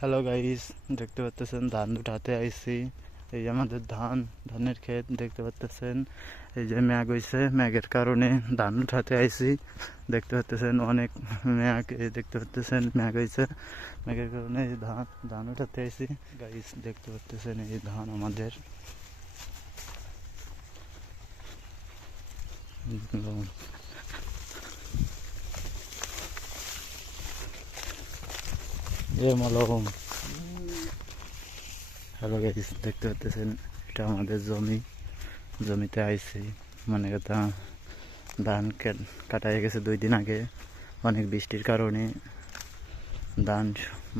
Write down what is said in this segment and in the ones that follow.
Hello guys, দেখতে পাচ্তেছেন ধান উঠাতে আইছি। এই যে আমাদের ধানের ক্ষেত দেখতে পাচ্তেছেন। এই যে ম্যাগ হইছে, ম্যাগের কারণে ধান উঠাতে আইছি। দেখতে পাচ্তেছেন অনেক ম্যাগ, এই দেখতে পাচ্তেছেন ম্যাগ হইছে, ম্যাগের কারণে এই ধান উঠাতে আইছি। গাইস দেখতে পাচ্তেছেন এই ধান আমাদের। মলম। হ্যালো গাইস, দেখতে পাচ্তেছেন এটা আমাদের জমিতে আইছি। মানে কথা ধান কাটা হয়ে গেছে 2 দিন আগে। অনেক বৃষ্টির কারণে ধান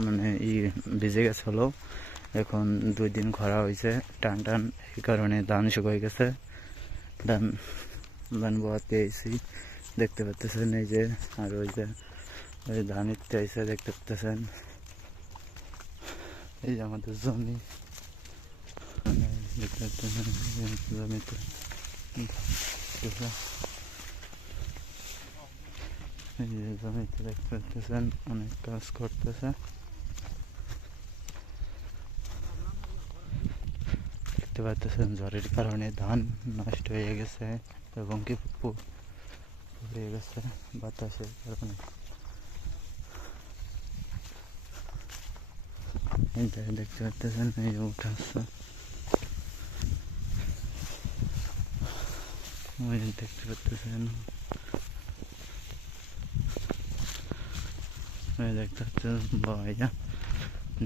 মানে ভিজে গেছে হলো। এখন 2 দিন খরা হয়েছে টান, এই কারণে ধান শুকিয়ে গেছে। ধান ধান বোয়াতে আইছি, দেখতে পাচ্তেছেন। এই যে আর ওই যে ওই ধান ইতে আইসে, দেখতে পাচ্তেছেন। এই যে আমাদের জমি, দেখতে পাচ্তেছেন জমিতে এই যে জমিতে দেখতে পাচ্তেছেন অনেক কাজ করতেছে। দেখতে পাচ্তেছেন ঝড়ের কারণে ধান নষ্ট হয়ে গেছে এবং কি পুড়ে গেছে বাতাসের কারণে। এই যে দেখতে পাচ্তেছেন এই যে উঠাচ্ছে, ওই যে দেখতে পাচ্তেছেন, ওই দেখতে পাচ্ছেন ভাইয়া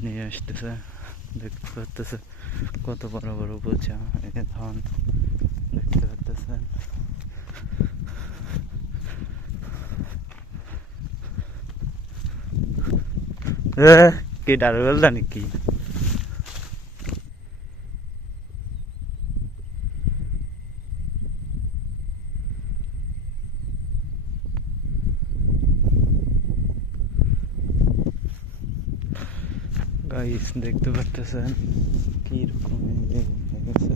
নিয়ে আসতেছে। দেখতে পাচ্তেছে কত বড় বড় বোঝা, এই যে ধান দেখতে পাচ্তেছেন। কি ডাল বললা নাকি? গাইস দেখতে পাচ্তেছেন কি রকম হয়ে গেছে।